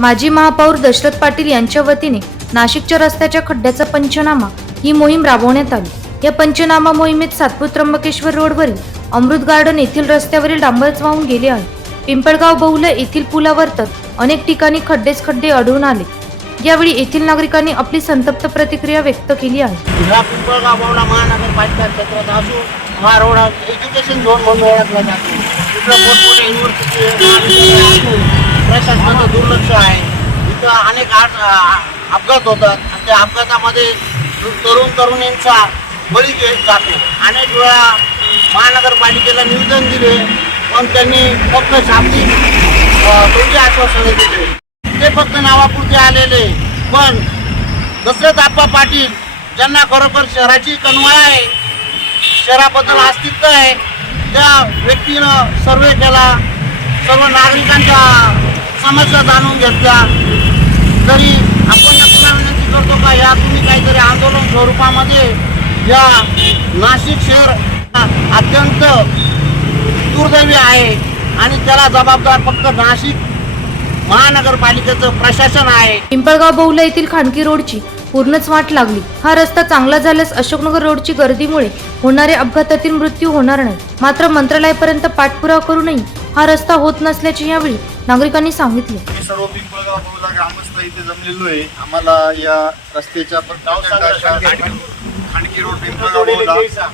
माजी महापौर दशरथ पाटील यांच्या वतीने नाशिकच्या रस्त्याच्या खड्ड्याचा पंचनामा ही मोहीम राबवण्यात आली. या पंचनामा मोहिमेत सातपूर त्र्यंबकेश्वर रोडवरील अमृत गार्डन येथील रस्त्यावरील डांबरच वाहून गेले आहे. पिंपळगाव बहुल येथील पुलावर तर अनेक ठिकाणी खड्डेच खड्डे आढळून आले. यावेळी येथील नागरिकांनी आपली संतप्त प्रतिक्रिया व्यक्त केली आहे. पिंपळगाव महानगरपालिका क्षेत्रात असून हा रोड एज्युकेशन झोन म्हणून ओळखला जातो. मोठमोठ्या युनिव्हर्सिटी प्रशासनाचं दुर्लक्ष आहे. इथं अनेक अपघात होतात. आणि त्या अपघातामध्ये तरुण तरुणींचा बळी घेत जातो. अनेक वेळा महानगरपालिकेला निवेदन दिले पण त्यांनी फक्त शाब्दिक अ, आश्वासनं आश्वासने दिले. ते फक्त नावापुरते आलेले पण दशरथ आप्पा पाटील ज्यांना खरोखर शहराची कणवळ आहे शहराबद्दल अस्तित्व आहे त्या व्यक्तीनं सर्वे केला. सर्व नागरिकांच्या समस्या जाणून घेतल्या. तरी आपण पुन्हा विनंती करतो का या तुम्ही काहीतरी आंदोलन स्वरूपामध्ये या नाशिक शहर अत्यंत दुर्दैवी आहे आणि त्याला जबाबदार फक्त नाशिक महानगरपालिकेचं प्रशासन आहे. पिंपळगाव बहुला येथील खानगी रोडची पूर्णच वाट लागली. हा रस्ता चांगला झाल्यास अशोकनगर रोडची गर्दीमुळे होणारे अपघातातील मृत्यू होणार नाही. मात्र मंत्रालयापर्यंत पाठपुरावा करूनही हा रस्ता होत नसल्याचे यावेळी नागरिकांनी सांगितले. आम्ही सर्व पिंपळगाव बहुला ग्रामस्थ इथे जमलेलो आहे. आम्हाला या रस्त्याच्या रोड पिंपळगाव बहुला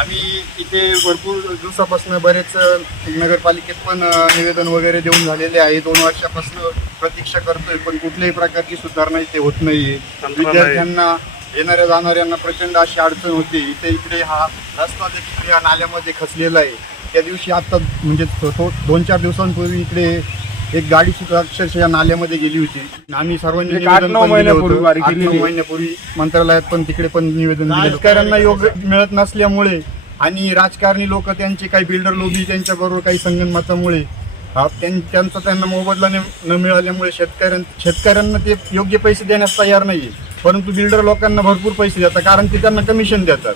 आम्ही इथे भरपूर दिवसापासून बरेच नगरपालिकेत पण निवेदन वगैरे देऊन झालेले आहे. दोन वर्षापासून प्रतीक्षा करतोय पण कुठल्याही प्रकारची सुधारणा इथे होत नाहीये. विद्यार्थ्यांना येणाऱ्या जाणाऱ्यांना प्रचंड अशी अडचण होते. इथे इकडे हा रस्ता देखील या नाल्यामध्ये खचलेला आहे. त्या दिवशी आता म्हणजे दोन चार दिवसांपूर्वी इकडे एक गाडी सुद्धा अक्षरशः नाल्यामध्ये गेली होती. आम्ही सर्वांनी आठ- निवेदन महिन्यापूर्वी मंत्रालयात पण तिकडे पण निवेदन शेतकऱ्यांना योग्य मिळत नसल्यामुळे आणि राजकारणी लोक त्यांचे काही बिल्डर लोबी त्यांच्या बरोबर काही संगनमतामुळे हा, त्यां- त्यांचा त्यांना मोबदला न मिळाल्यामुळे शेतकऱ्यां शेतकऱ्यांना ते योग्य पैसे देण्यास तयार नाहीये. परंतु बिल्डर लोकांना भरपूर पैसे देतात कारण ते त्यांना कमिशन देतात.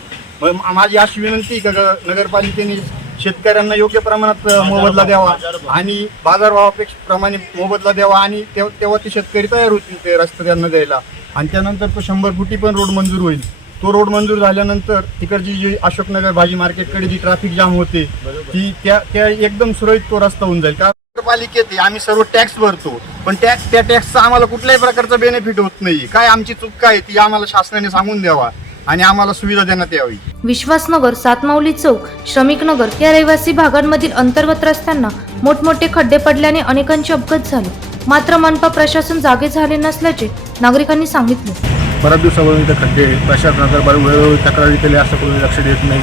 माझी अशी विनंती का नगरपालिकेने शेतकऱ्यांना योग्य प्रमाणात मोबदला द्यावा. आणि बाजारभावापेक्षा प्रमाणे मोबदला द्यावा आणि तेव्हा ते शेतकरी तयार होतील ते रस्ते त्यांना द्यायला. आणि त्यानंतर तो शंभर फुटी पण रोड मंजूर होईल. तो रोड मंजूर झाल्यानंतर तिकडची जी अशोकनगर भाजी मार्केटकडे जी ट्रॅफिक जाम होते ती त्या त्या एकदम सुरळीत तो रस्ता होऊन जाईल. कारण नगरपालिकेत आम्ही सर्व टॅक्स भरतो. पण टॅक्स त्या टॅक्सचा आम्हाला कुठल्याही प्रकारचा बेनिफिट होत नाही. काय आमची चूक काय आहे ती आम्हाला शासनाने सांगून द्यावा. आणि आम्हाला सुविधा देण्यात यावी. विश्वासनगर सातमाऊली चौक श्रमिक नगर या रहिवासी भागांमधील अंतर्गत रस्त्यांना मोठमोठे खड्डे पडल्याने अनेकांचे अपघात झाले. मात्र मनपा प्रशासन जागे झाले नसल्याचे नागरिकांनी सांगितले. बऱ्याच दिवसावरून इथं खड्डे आहेत. प्रशासनाकडे बरं वेळोवेळी तक्रारी केली असं कोणी लक्ष देत नाही.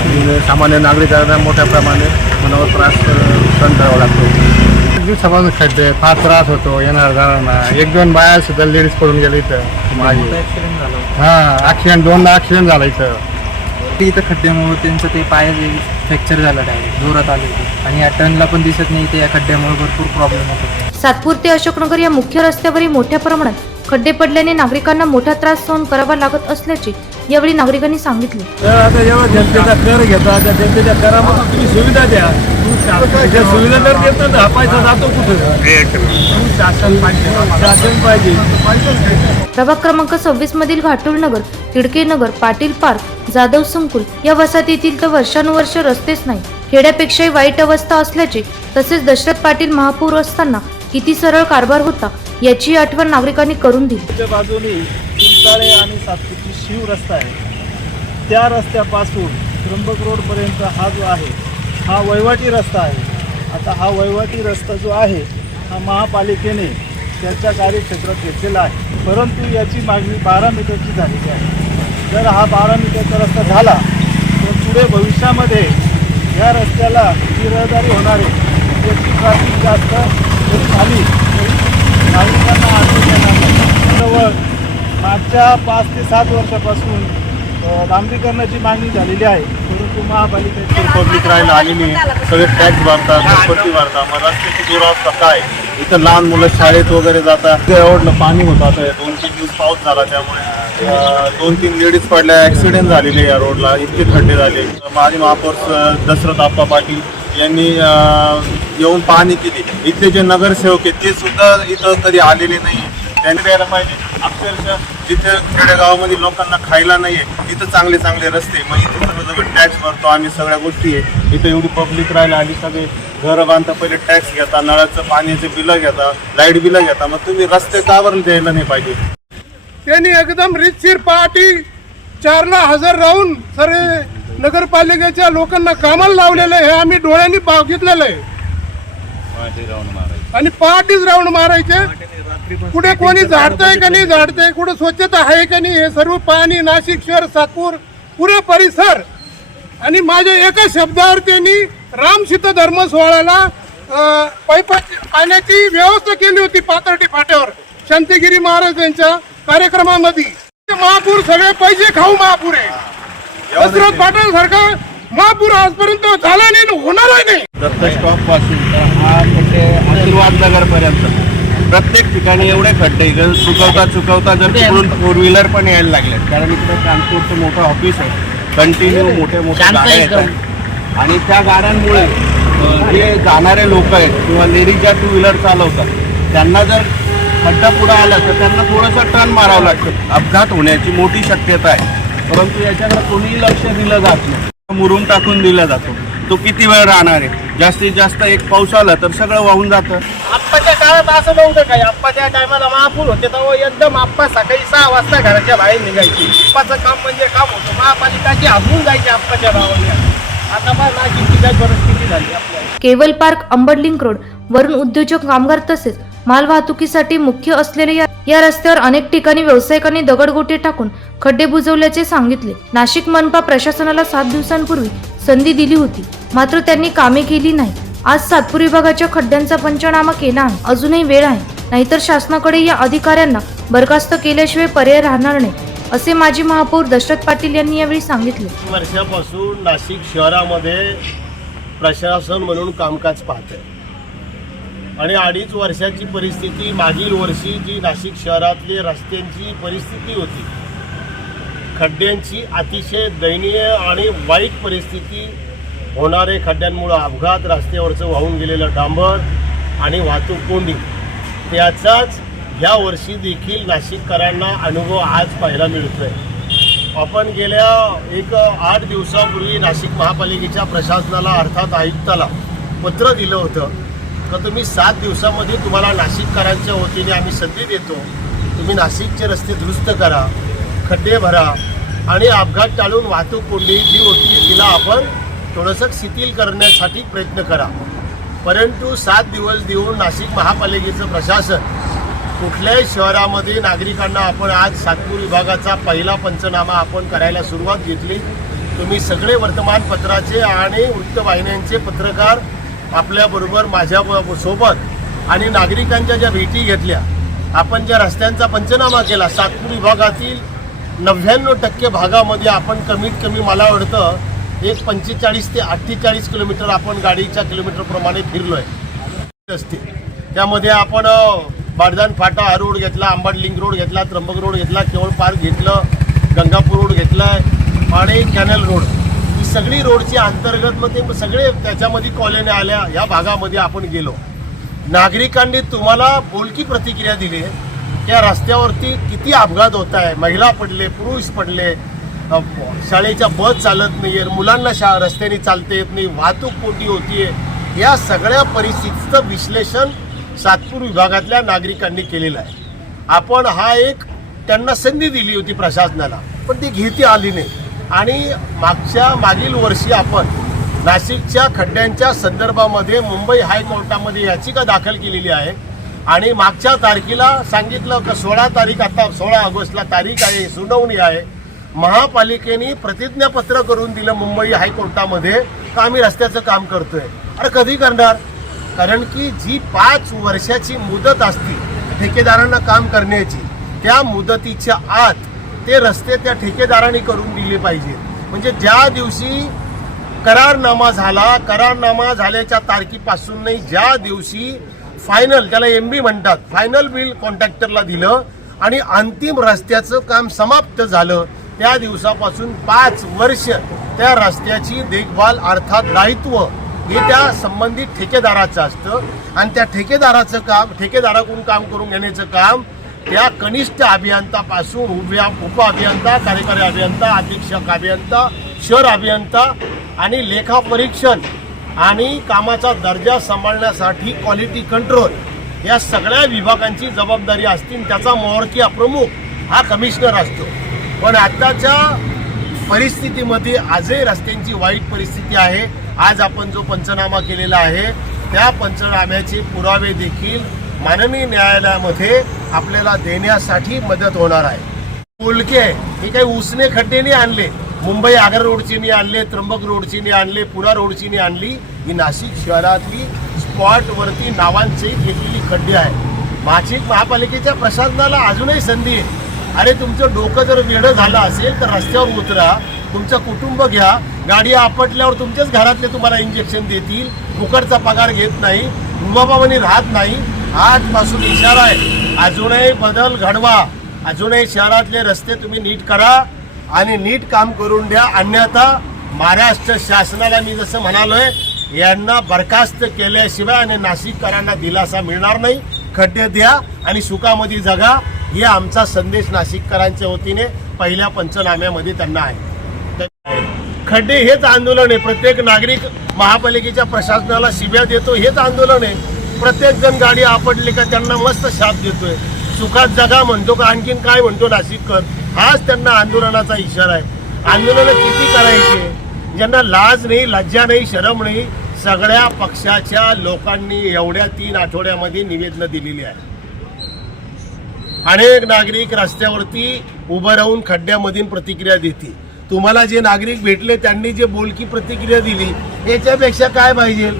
आणि सामान्य नागरिकांना मोठ्या प्रमाणे मनावर त्रास सहन करावा लागतो. दिवसापासून खड्डे फार त्रास होतो. येणार जाणारना एक दोन बाया सुद्धा लेडीज पडून गेले इथं. माझी हा ऍक्सिडेंट दोनदा ऍक्सिडेंट झाला इथं. ते इथं खड्ड्यामुळे त्यांचं ते पाय फ्रॅक्चर झालं डायरेक्ट जोरात आले होते. आणि या टर्नला पण दिसत नाही ते या खड्ड्यामुळे भरपूर प्रॉब्लेम होतो सातपूर ते अशोकनगर या मुख्य रस्त्यावरही मोठ्या प्रमाणात खड्डे पडल्याने नागरिकांना मोठा त्रास सहन करावा लागत असल्याचे यावेळी नागरिकांनी सांगितले. तर आता जेव्हा जनतेचा कर घेता त्या जनतेच्या करामध्ये तुम्ही सुविधा द्या. सुविधा जर देत नाही तर पैसा जातो कुठं? शासन पाहिजे शासन पाहिजे प्रभाग क्रमांक सव्वीस मधील घाटूळ नगर तिडके नगर पाटील पार्क जाधव संकुल या वसाहतीतील तर वर्षानुवर्ष रस्तेच नाही. खेड्यापेक्षाही वाईट अवस्था असल्याचे तसेच दशरथ पाटील महापौर असताना किती सरळ कारभार होता याची आठवण नागरिकांनी करून दिली. बाजूनी चिंताळे आणि सातपुती शिव रस्ता आहे. त्या रस्त्यापासून त्र्यंबक रोडपर्यंत हा जो आहे हा वहिवाटी रस्ता आहे. आता हा वहिवाटी रस्ता जो आहे हा महापालिकेने त्याच्या कार्यक्षेत्रात घेतलेला आहे. परंतु याची मागणी बारा मीटरची झालेली आहे. जर हा बारा मीटरचा रस्ता झाला तर पुढे भविष्यामध्ये या रस्त्याला जी रहदारी होणार आहे त्याची ट्रॅफिक जास्त झाली तरी नागरिकांना आढळून येणार जवळ मागच्या पाच ते सात वर्षापासून डांबरीकरणाची मागणी झालेली आहे. परंतु महापालिकेचे पब्लिक राहायला आलेली आहे. सगळे टॅक्स भरतात गणपती भरतात. मग रस्त्याची दुरावस्था काय? इथं लहान मुलं शाळेत वगैरे जातात. एवढलं पाणी होतं. आता दोन तीन दिवस पाऊस झाला त्यामुळे दोन तीन लेडीज पडल्या. ऍक्सिडेंट झालेले या रोडला इतके खड्डे झाले. माजी महापौर दशरथ आप्पा पाटील यांनी येऊन पाहणी केली. इथले जे नगरसेवक आहेत ते सुद्धा इथं कधी आलेले नाही त्यांनी द्यायला पाहिजे. अक्षरशः जिथे खेडेगावामध्ये लोकांना खायला नाहीये तिथं चांगले चांगले रस्ते मग इथं सगळं सगळं टॅक्स भरतो आम्ही सगळ्या गोष्टी आहे. इथं एवढी पब्लिक राहायला आली सगळे घरं बांधता पहिले टॅक्स घेता नळाचं पाण्याचे बिलं घेता लाइट बिलं घेता. मग तुम्ही रस्ते का बरं द्यायला नाही पाहिजे? त्यांनी एकदम रितशीर पहाटी चारला हजर राहून सर्व नगरपालिकेच्या लोकांना कामाला लावलेलं आहे हे आम्ही डोळ्यांनी बघितलेलं आहे. आणि पहाटीच राऊंड मारायचे. कुठे कोणी झाडतंय का नाही झाडतंय? कुठे स्वच्छता आहे का नाही? हे सर्व पाणी नाशिक शहर सातपूर पुरे परिसर. आणि माझ्या एका शब्दावर त्यांनी राम सीता धर्म सोहळ्याला अं, पाईपाची पाण्याची व्यवस्था केली होती पाथर्डी फाट्यावर. शांतिगिरी महाराज यांच्या कार्यक्रमामध्ये. महापूर सगळे पैसे खाऊ महापूर. आहे दशरथ पाटील सारखा महापूर आजपर्यंत झाला नाही आणि होणारही नाही. दत्त स्टॉपपासून हा पर्यंत प्रत्येक ठिकाणी एवढे खड्डे इकडे चुकवता चुकवता जर तिकडून फोर व्हीलर पण यायला लागले कारण इकडे ट्रान्सपोर्टचं मोठं ऑफिस आहे. कंटिन्यू मोठे मोठे गाड्या येतात. आणि त्या गाड्यांमुळे जे जाणारे लोक आहेत किंवा लेडीज ज्या टू व्हीलर चालवतात त्यांना जर खड्डा पुढे आला तर त्यांना थोडंसं टर्न मारावं लागतं. अपघात होण्याची मोठी शक्यता आहे. परंतु याच्याकडे कोणीही लक्ष दिलं जात नाही. मुरुम टाकून दिला जातो. तो किती वेळ राहणार आहे? जास्तीत जास्त एक पाऊस आला तर सगळं वाहून जातं. आप्पाच्या काळात असं नव्हतं काही. आप्पाच्या टायमाला महापूर होते तेव्हा एकदम आप्पा सकाळी सहा वाजता घराच्या बाहेर निघायची. आप्पाचं काम म्हणजे काम होतं. महापालिकाची हाबून जायची आप्पाच्या गावाला. आता बा नाशिकची काय परिस्थिती झाली आपल्याला केवल पार्क अंबड लिंक रोड वरून उद्योजक कामगार तसेच माल वाहतुकीसाठी मुख्य असलेल्या या- या रस्त्यावर अनेक ठिकाणी व्यावसायिकांनी दगडगोटे टाकून खड्डे बुजवल्याचे सांगितले. नाशिक मनपा प्रशासनाला सात दिवसांपूर्वी संधी दिली होती. मात्र त्यांनी कामे केली नाही. आज सातपूर विभागाच्या खड्ड्यांचा पंचनामा केला आहे. अजूनही वेळ आहे. नाहीतर शासनाकडे या अधिकाऱ्यांना बरखास्त केल्याशिवाय पर्याय राहणार नाही असे माजी महापौर दशरथ पाटील यांनी यावेळी सांगितले. वर्षापासून नाशिक शहरामध्ये प्रशासन म्हणून कामकाज पाहतंय आणि अडीच वर्षाची परिस्थिती मागील वर्षी जी नाशिक शहरातली रस्त्यांची परिस्थिती होती खड्ड्यांची अतिशय दयनीय आणि वाईट परिस्थिती होणारे खड्ड्यांमुळं अपघात रस्त्यावरचं वाहून गेलेलं डांबर आणि वाहतूक कोंडी त्याचाच ह्या वर्षी देखील नाशिककरांना अनुभव आज पाहायला मिळतोय. आपण गेल्या एक आठ दिवसापूर्वी नाशिक महापालिकेच्या प्रशासनाला अर्थात आयुक्ताला पत्र दिलं होतं. का तुम्ही सात दिवसामध्ये तुम्हाला नाशिककरांच्या वतीने आम्ही संधी देतो. तुम्ही नाशिकचे रस्ते दुरुस्त करा. खड्डे भरा आणि अपघात टाळून वाहतूक कोंडी जी होती तिला आपण थोडंसं शिथिल करण्यासाठी प्रयत्न करा. परंतु सात दिवस देऊन नाशिक महापालिकेचं प्रशासन कुठल्याही शहरामध्ये नागरिकांना आपण आज सातपूर विभागाचा पहिला पंचनामा आपण करायला सुरुवात घेतली. तुम्ही सगळे वर्तमानपत्राचे आणि वृत्तवाहिन्यांचे पत्रकार आपल्याबरोबर माझ्या सोबत आणि नागरिकांच्या ज्या भेटी घेतल्या आपण ज्या रस्त्यांचा पंचनामा केला सातपूर विभागातील नव्याण्णव टक्के भागामध्ये आपण कमीत कमी मला वाटतं एक पंचेचाळीस ते अठ्ठेचाळीस किलोमीटर आपण गाडीच्या किलोमीटरप्रमाणे फिरलो आहे असते. त्यामध्ये आपण अ, बारदान फाटा हा रोड घेतला आंबाड लिंक रोड घेतला त्र्यंबक रोड घेतला केवळ पार्क घेतलं गंगापूर रोड घेतलाय आणि कॅनल रोड. ही सगळी रोडची अंतर्गत मग ते सगळे त्याच्यामध्ये कॉलनी आल्या या भागामध्ये आपण गेलो. नागरिकांनी तुम्हाला बोलकी प्रतिक्रिया दिली. त्या रस्त्यावरती किती अपघात होत आहे? महिला पडले पुरुष पडले. शाळेच्या बस चालत नाहीये. मुलांना शा रस्त्याने चालता येत नाही. वाहतूक कोटी होतीये. या सगळ्या परिस्थितीचं विश्लेषण सातपूर विभागातल्या नागरिकांनी केलेलं आहे. आपण हा एक त्यांना संधी दिली होती प्रशासनाला पण ती घेती आली नाही. आणि मागच्या मागील वर्षी आपण नाशिकच्या खड्ड्यांच्या संदर्भामध्ये मुंबई हायकोर्टामध्ये याचिका दाखल केलेली आहे. आणि मागच्या तारखेला सांगितलं का सोळा तारीख आता सोळा ऑगस्टला तारीख आहे सुनावणी आहे. महापालिकेने प्रतिज्ञापत्र करून दिलं मुंबई हायकोर्टामध्ये का आम्ही रस्त्याचं काम करतोय. अरे कधी करणार? कारण की जी पाच वर्षाची मुदत असती ठेकेदारांना काम करण्याची त्या मुदतीच्या आत ते रस्ते त्या ठेकेदारांनी करून दिले पाहिजे. म्हणजे ज्या दिवशी करारनामा झाला करारनामा झाल्याच्या तारखेपासूनही ज्या दिवशी फायनल त्याला एम बी म्हणतात. फायनल बिल कॉन्ट्रॅक्टरला दिलं आणि अंतिम रस्त्याचं काम समाप्त झालं. त्या दिवसापासून पाच वर्ष त्या रस्त्याची देखभाल अर्थात दायित्व हे त्या संबंधित ठेकेदाराचं असतं. आणि त्या ठेकेदाराचं काम ठेकेदाराकडून काम करून घेण्याचं काम त्या कनिष्ठ अभियंतापासून उभ्या उप अभियंता कार्यकारी अभियंता अधीक्षक अभियंता शहर अभियंता आणि लेखापरीक्षण आणि कामाचा दर्जा सांभाळण्यासाठी क्वालिटी कंट्रोल या सगळ्या विभागांची जबाबदारी असते त्याचा मोहरकिया प्रमुख हा कमिशनर असतो. पण आत्ताच्या परिस्थितीमध्ये आजही रस्त्यांची वाईट परिस्थिती आहे. आज आपण जो पंचनामा केलेला आहे त्या पंचनाम्याचे पुरावे देखील माननीय न्यायालयामध्ये आपल्याला देण्यासाठी मदत होणार आहे. बोलके हे काही उसने खड्डेने आणले. मुंबई आग्रा रोडचीनी आणले त्र्यंबक रोडचीनी आणले पुरा रोडचीनी आणली. ही नाशिक शहरातली स्पॉटवरती नावांची घेतलेली खड्डी आहे. नाशिक महापालिकेच्या प्रशासनाला अजूनही संधी आहे. अरे तुमचं डोकं जर वेडं झालं असेल तर रस्त्यावर उतरा तुमचं कुटुंब घ्या. गाडी आपटल्यावर तुमच्याच घरातले तुम्हाला इंजेक्शन देतील. फुकटचा पगार घेत नाही रुबाबामध्ये राहत नाही. आजपासून इशारा आहे. अजूनही बदल घडवा. अजूनही शहरातले रस्ते तुम्ही नीट करा. आणि नीट काम करून द्या. अन्यथा महाराष्ट्र शासनाला मी जसं म्हणालोय यांना बरखास्त केल्याशिवाय आणि नाशिककरांना दिलासा मिळणार नाही. खड्डे द्या आणि सुखामध्ये जगा. हे आमचा संदेश नाशिककरांच्या वतीने पहिल्या पंचनाम्यामध्ये त्यांना आहे. खड्डे हेच आंदोलन आहे. प्रत्येक नागरिक महापालिकेच्या प्रशासनाला शिव्या देतो. हेच आंदोलन आहे. प्रत्येक जण गाडी आपटली का त्यांना मस्त शाप देतोय. सुखात जगा म्हणतो का? आणखीन काय म्हणतो नाशिककर हाच त्यांना आंदोलनाचा इशारा आहे. आंदोलन किती करायचे? ज्यांना लाज नाही लज्जा नाही शरम नाही सगळ्या पक्षाच्या लोकांनी एवढ्या तीन आठवड्यामध्ये निवेदनं दिलेली आहे अनेक नागरिक रस्त्यावरती उभं राहून खड्ड्यामधून प्रतिक्रिया देतील. तुम्हाला जे नागरिक भेटले त्यांनी जे बोलकी प्रतिक्रिया दिली याच्यापेक्षा काय पाहिजे?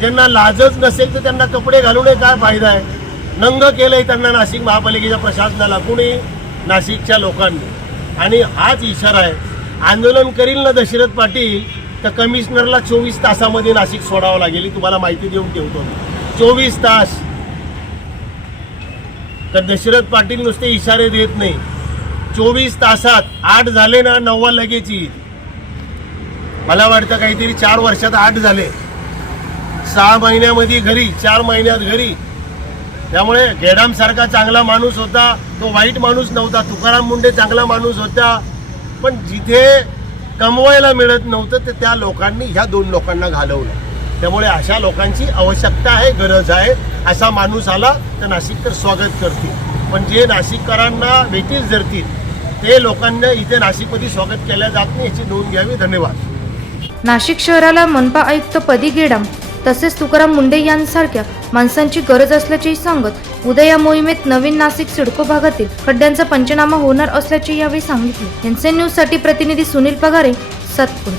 ज्यांना लाजच नसेल तर त्यांना कपडे घालून काय फायदा आहे? नंग केलंय त्यांना नाशिक महापालिकेच्या प्रशासनाला. कुणी? नाशिकच्या लोकांनी. आणि हाच इशारा आहे. आंदोलन करील ना दशरथ पाटील तर कमिशनरला चोवीस तासामध्ये नाशिक सोडावं लागेल तुम्हाला माहिती देऊन ठेवतो चोवीस तास. तर दशरथ पाटील नुसते इशारे देत नाही. चोवीस तासात आठ झाले ना नववा लगेच येईल. मला वाटतं काहीतरी चार वर्षात आठ झाले. सहा महिन्यामध्ये घरी चार महिन्यात घरी. त्यामुळे गेडामसारखा चांगला माणूस होता तो वाईट माणूस नव्हता तुकाराम मुंडे चांगला माणूस होता. पण जिथे कमवायला मिळत नव्हतं ते त्या लोकांनी ह्या दोन लोकांना घालवलं. त्यामुळे अशा लोकांची आवश्यकता आहे गरज आहे असा माणूस आला तर नाशिककर स्वागत करतील. पण जे नाशिककरांना भेटीस धरतील ते लोकांना इथे नाशिकमध्ये स्वागत केल्या जात नाही याची नोंद घ्यावी. धन्यवाद. नाशिक शहराला मनपा आयुक्त पदी गेडाम तसेच तुकाराम मुंडे यांसारख्या माणसांची गरज असल्याचेही सांगत उद्या या मोहिमेत नवीन नाशिक सिडको भागातील खड्ड्यांचा पंचनामा होणार असल्याचे यावेळी सांगितले. एनसीएन न्यूजसाठी प्रतिनिधी सुनील पगारे सातपूर